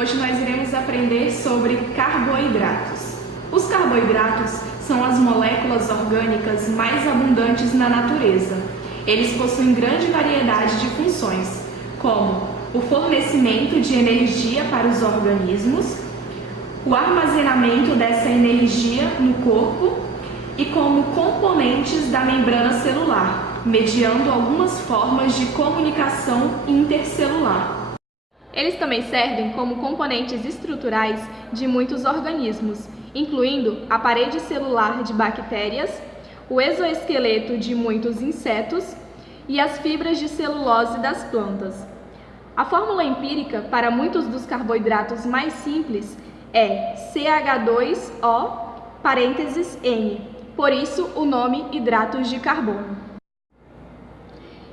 Hoje nós iremos aprender sobre carboidratos. Os carboidratos são as moléculas orgânicas mais abundantes na natureza. Eles possuem grande variedade de funções, como o fornecimento de energia para os organismos, o armazenamento dessa energia no corpo e como componentes da membrana celular, mediando algumas formas de comunicação intercelular. Eles também servem como componentes estruturais de muitos organismos, incluindo a parede celular de bactérias, o exoesqueleto de muitos insetos e as fibras de celulose das plantas. A fórmula empírica para muitos dos carboidratos mais simples é CH2O parênteses N, por isso o nome hidratos de carbono.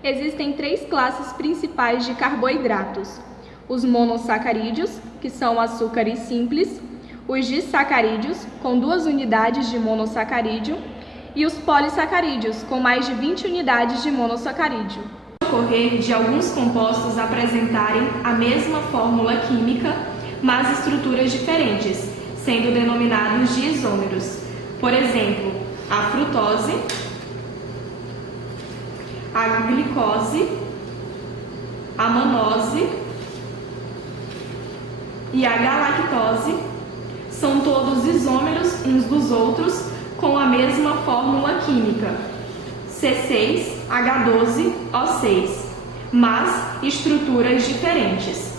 Existem três classes principais de carboidratos: os monossacarídeos, que são açúcares simples, os disacarídeos, com 2 unidades de monossacarídeo, e os polissacarídeos, com mais de 20 unidades de monossacarídeo. Pode ocorrer de alguns compostos apresentarem a mesma fórmula química, mas estruturas diferentes, sendo denominados de isômeros. Por exemplo, a frutose, a glicose, a manose e a galactose são todos isômeros uns dos outros com a mesma fórmula química, C6H12O6, mas estruturas diferentes.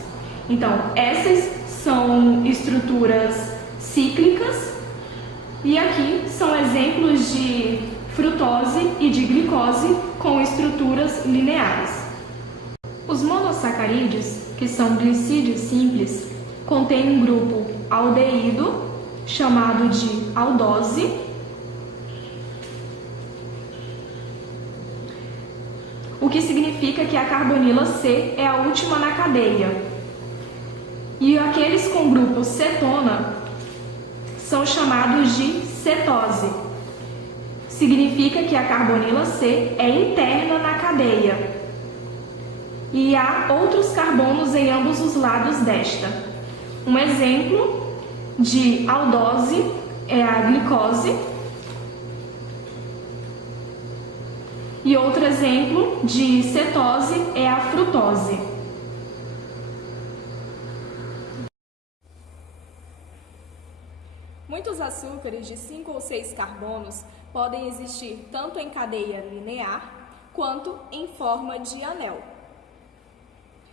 Então, essas são estruturas cíclicas e aqui são exemplos de frutose e de glicose com estruturas lineares. Os monossacarídeos, que são glicídios simples, contém um grupo aldeído, chamado de aldose, o que significa que a carbonila C é a última na cadeia. E aqueles com grupo cetona são chamados de cetose. Significa que a carbonila C é interna na cadeia. E há outros carbonos em ambos os lados desta. Um exemplo de aldose é a glicose e outro exemplo de cetose é a frutose. Muitos açúcares de 5 ou 6 carbonos podem existir tanto em cadeia linear quanto em forma de anel.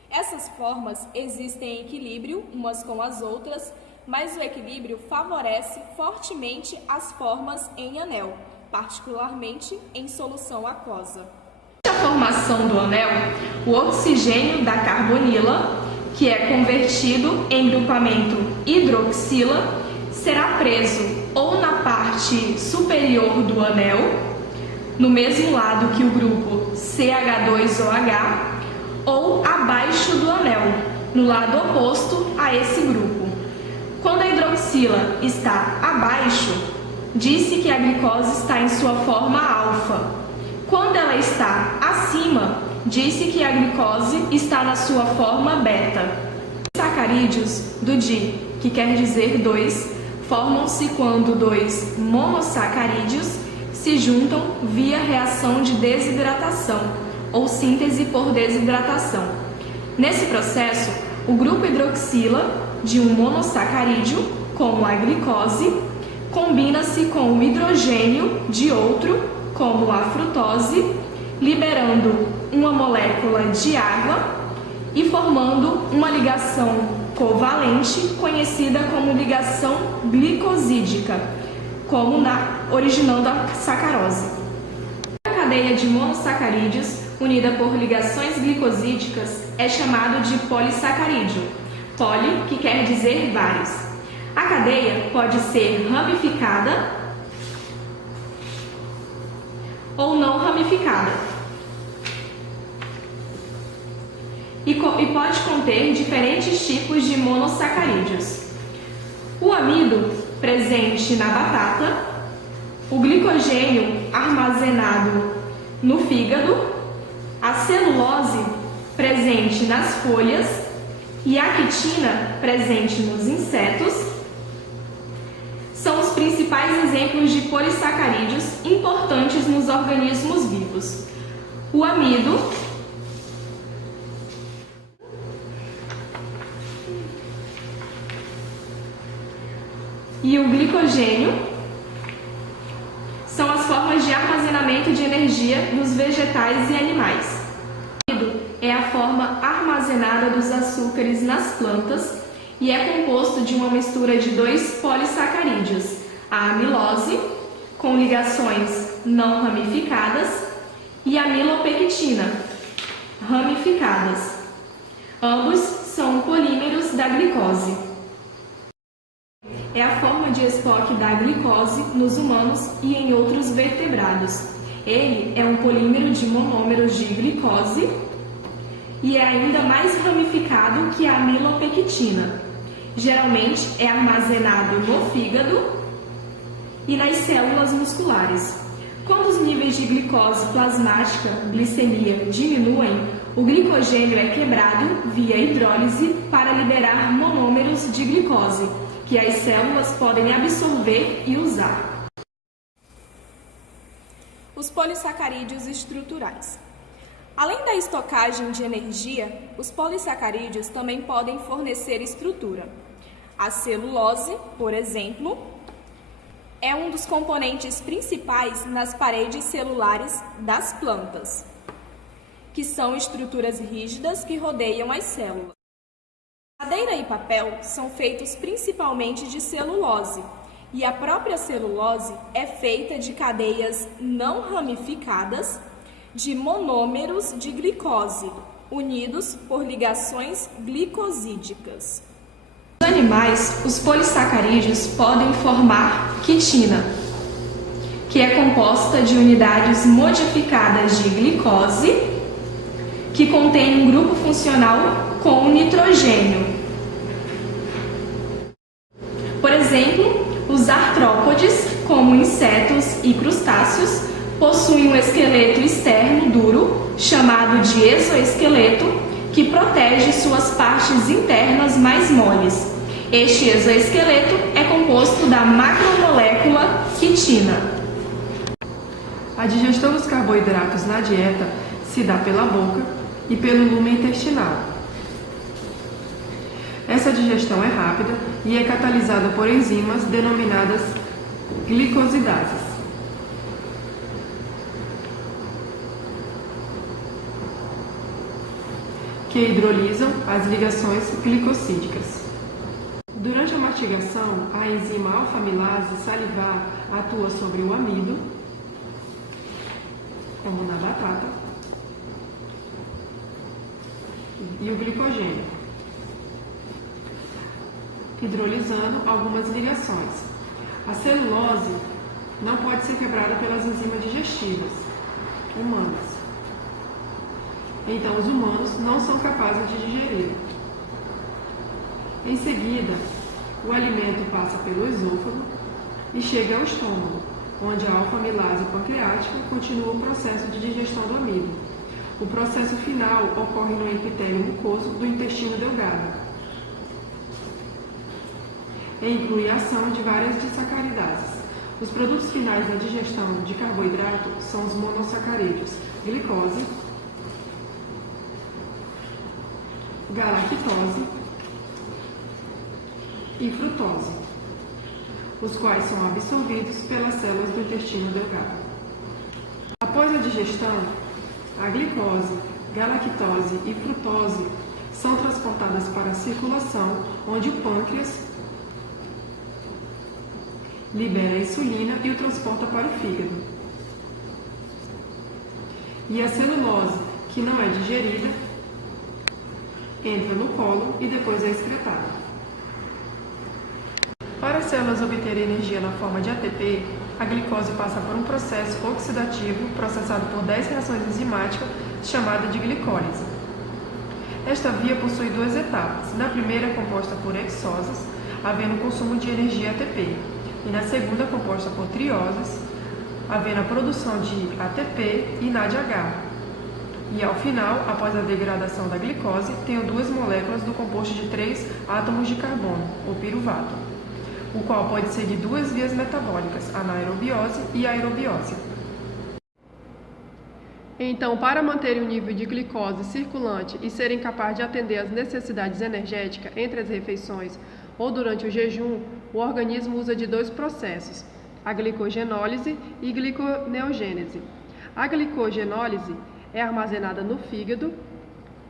Essas formas existem em equilíbrio umas com as outras, mas o equilíbrio favorece fortemente as formas em anel, particularmente em solução aquosa. Na formação do anel, o oxigênio da carbonila, que é convertido em grupamento hidroxila, será preso ou na parte superior do anel, no mesmo lado que o grupo CH2OH, ou abaixo do anel, no lado oposto a esse grupo. Quando a hidroxila está abaixo, diz-se que a glicose está em sua forma alfa. Quando ela está acima, diz-se que a glicose está na sua forma beta. Os sacarídeos do di, que quer dizer 2, formam-se quando 2 monossacarídeos se juntam via reação de desidratação ou síntese por desidratação. Nesse processo, o grupo hidroxila de um monossacarídeo, como a glicose, combina-se com o hidrogênio de outro, como a frutose, liberando uma molécula de água e formando uma ligação covalente conhecida como ligação glicosídica, originando a sacarose. A cadeia de monossacarídeos unida por ligações glicosídicas é chamado de polissacarídeo. Poli, que quer dizer vários. A cadeia pode ser ramificada ou não ramificada. E pode conter diferentes tipos de monossacarídeos. O amido, presente na batata, o glicogênio armazenado no fígado, a celulose, presente nas folhas, e a quitina, presente nos insetos, são os principais exemplos de polissacarídeos importantes nos organismos vivos. O amido e o glicogênio são as formas de armazenamento de energia nos vegetais e animais. O amido é a forma armazenada dos açúcares nas plantas e é composto de uma mistura de dois polissacarídeos, a amilose, com ligações não ramificadas, e a amilopectina, ramificadas. Ambos são polímeros da glicose. É a forma de Spock da glicose nos humanos e em outros vertebrados. Ele é um polímero de monômeros de glicose e é ainda mais ramificado que a amilopectina. Geralmente é armazenado no fígado e nas células musculares. Quando os níveis de glicose plasmática, glicemia, diminuem, o glicogênio é quebrado via hidrólise para liberar monômeros de glicose, que as células podem absorver e usar. Os polissacarídeos estruturais. Além da estocagem de energia, os polissacarídeos também podem fornecer estrutura. A celulose, por exemplo, é um dos componentes principais nas paredes celulares das plantas, que são estruturas rígidas que rodeiam as células. Madeira e papel são feitos principalmente de celulose, e a própria celulose é feita de cadeias não ramificadas de monômeros de glicose, unidos por ligações glicosídicas. Nos animais, os polissacarídeos podem formar quitina, que é composta de unidades modificadas de glicose, que contém um grupo funcional com nitrogênio. Por exemplo, os artrópodes, como insetos e crustáceos, possuem um esqueleto externo duro, chamado de exoesqueleto, que protege suas partes internas mais moles. Este exoesqueleto é composto da macromolécula quitina. A digestão dos carboidratos na dieta se dá pela boca e pelo lume intestinal. Essa digestão é rápida e é catalisada por enzimas denominadas glicosidases. Que hidrolisam as ligações glicosídicas. Durante a mastigação, a enzima alfa-amilase salivar atua sobre o amido, como na batata, e o glicogênio, hidrolisando algumas ligações. A celulose não pode ser quebrada pelas enzimas digestivas humanas. Então, os humanos não são capazes de digerir. Em seguida, o alimento passa pelo esôfago e chega ao estômago, onde a alfa-amilase pancreática continua o processo de digestão do amido. O processo final ocorre no epitélio mucoso do intestino delgado e inclui a ação de várias disacaridases. Os produtos finais da digestão de carboidrato são os monossacarídeos, glicose, galactose e frutose, os quais são absorvidos pelas células do intestino delgado. Após a digestão, a glicose, galactose e frutose são transportadas para a circulação, onde o pâncreas libera a insulina e o transporta para o fígado. E a celulose, que não é digerida, entra no colo e depois é excretada. Para as células obterem energia na forma de ATP, a glicose passa por um processo oxidativo processado por 10 reações enzimáticas chamada de glicólise. Esta via possui duas etapas. Na primeira, composta por hexoses, havendo consumo de energia ATP, e na segunda, composta por trioses, havendo a produção de ATP e NADH, E ao final, após a degradação da glicose, tenho duas moléculas do composto de 3 átomos de carbono, o piruvato, o qual pode seguir duas vias metabólicas, a anaerobiose e a aerobiose. Então, para manter o nível de glicose circulante e ser incapaz de atender às necessidades energéticas entre as refeições ou durante o jejum, o organismo usa de dois processos, a glicogenólise e gliconeogênese. A glicogenólise é armazenada no fígado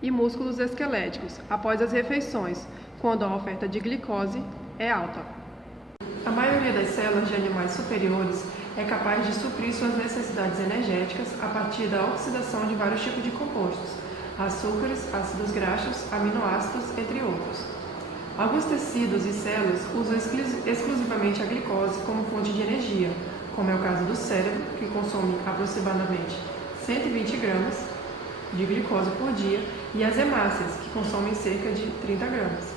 e músculos esqueléticos após as refeições, quando a oferta de glicose é alta. A maioria das células de animais superiores é capaz de suprir suas necessidades energéticas a partir da oxidação de vários tipos de compostos, açúcares, ácidos graxos, aminoácidos, entre outros. Alguns tecidos e células usam exclusivamente a glicose como fonte de energia, como é o caso do cérebro, que consome aproximadamente 120 gramas de glicose por dia, e as hemácias, que consomem cerca de 30 gramas.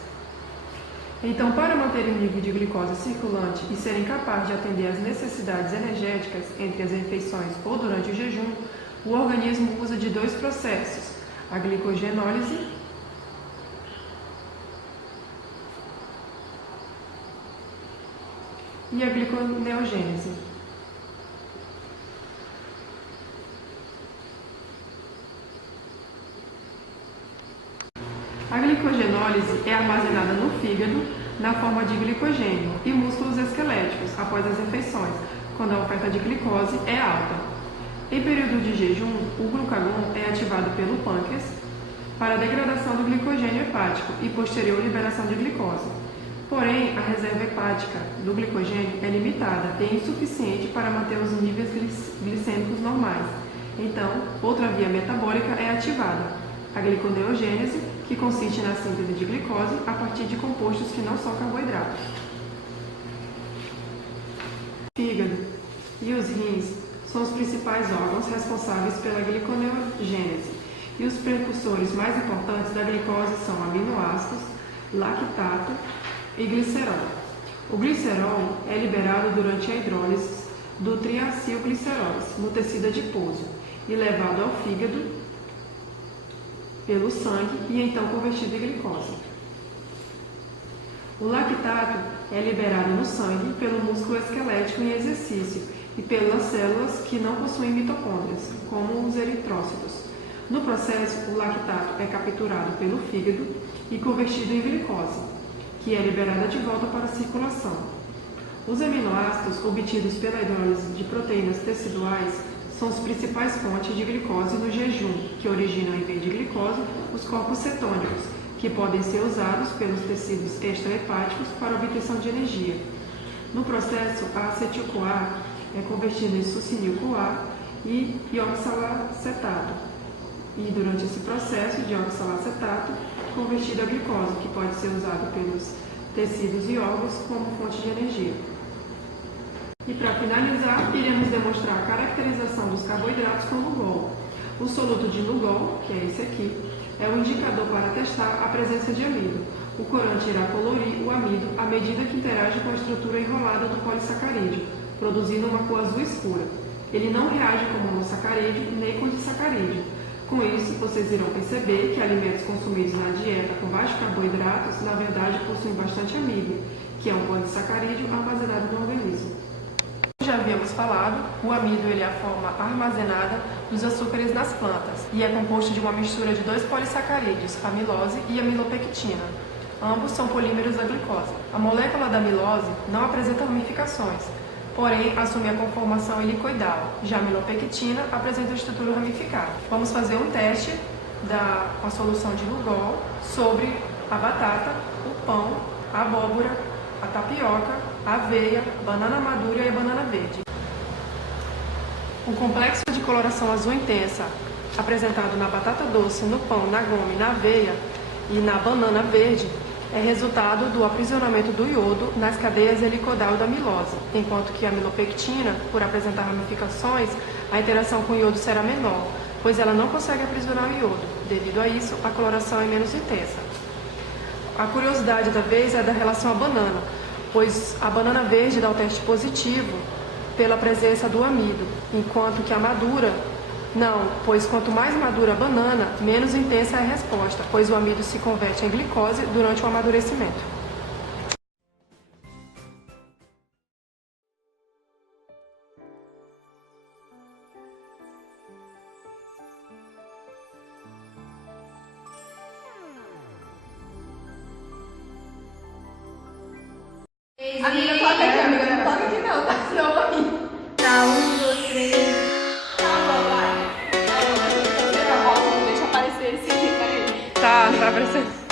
Então, para manter o nível de glicose circulante e serem capazes de atender às necessidades energéticas entre as refeições ou durante o jejum, o organismo usa de dois processos, a glicogenólise e a gliconeogênese. A glicogenólise é armazenada no fígado na forma de glicogênio e músculos esqueléticos após as refeições, quando a oferta de glicose é alta. Em período de jejum, o glucagon é ativado pelo pâncreas para a degradação do glicogênio hepático e posterior liberação de glicose. Porém, a reserva hepática do glicogênio é limitada e insuficiente para manter os níveis glicêmicos normais. Então, outra via metabólica é ativada, a gliconeogênese, que consiste na síntese de glicose a partir de compostos que não são carboidratos. O fígado e os rins são os principais órgãos responsáveis pela gliconeogênese, e os precursores mais importantes da glicose são aminoácidos, lactato e glicerol. O glicerol é liberado durante a hidrólise do triacilgliceróis no tecido adiposo e levado ao fígado pelo sangue e então convertido em glicose. O lactato é liberado no sangue pelo músculo esquelético em exercício e pelas células que não possuem mitocôndrias, como os eritrócitos. No processo, o lactato é capturado pelo fígado e convertido em glicose, que é liberada de volta para a circulação. Os aminoácidos obtidos pela hidrólise de proteínas teciduais são as principais fontes de glicose no jejum, que originam em vez de glicose os corpos cetônicos, que podem ser usados pelos tecidos extrahepáticos para obtenção de energia. No processo, a acetil-CoA é convertida em succinil-CoA e oxalacetato, e durante esse processo de oxalacetato, convertido a glicose, que pode ser usado pelos tecidos e órgãos como fonte de energia. E para finalizar, iremos demonstrar a caracterização dos carboidratos com Lugol. O soluto de Lugol, que é esse aqui, é o indicador para testar a presença de amido. O corante irá colorir o amido à medida que interage com a estrutura enrolada do polissacarídeo, produzindo uma cor azul escura. Ele não reage com monossacarídeo nem com disacarídeo. Com isso, vocês irão perceber que alimentos consumidos na dieta com baixos carboidratos, na verdade, possuem bastante amido, que é um polissacarídeo armazenado no organismo. Já havíamos falado, o amido ele é a forma armazenada dos açúcares nas plantas e é composto de uma mistura de dois polissacarídeos, amilose e amilopectina. Ambos são polímeros da glicose. A molécula da amilose não apresenta ramificações, porém assume a conformação helicoidal. Já a amilopectina apresenta a estrutura ramificada. Vamos fazer um teste da solução de Lugol sobre a batata, o pão, a abóbora, a tapioca, a aveia, banana madura e a banana verde. O complexo de coloração azul intensa apresentado na batata doce, no pão, na goma e na aveia e na banana verde é resultado do aprisionamento do iodo nas cadeias helicoidal da amilose, enquanto que a amilopectina, por apresentar ramificações, a interação com o iodo será menor, pois ela não consegue aprisionar o iodo. Devido a isso, a coloração é menos intensa. A curiosidade da vez é da relação à banana, pois a banana verde dá o teste positivo pela presença do amido, enquanto que a madura Não, pois quanto mais madura a banana, menos intensa é a resposta, pois o amido se converte em glicose durante o amadurecimento. Amiga, toca aqui, amiga. Não toca aqui não, tá? Senão eu vou rir. Tá, 1, 2, 3. Calma, vai. Deixa eu aparecer esse aqui, peraí. Tá aparecendo.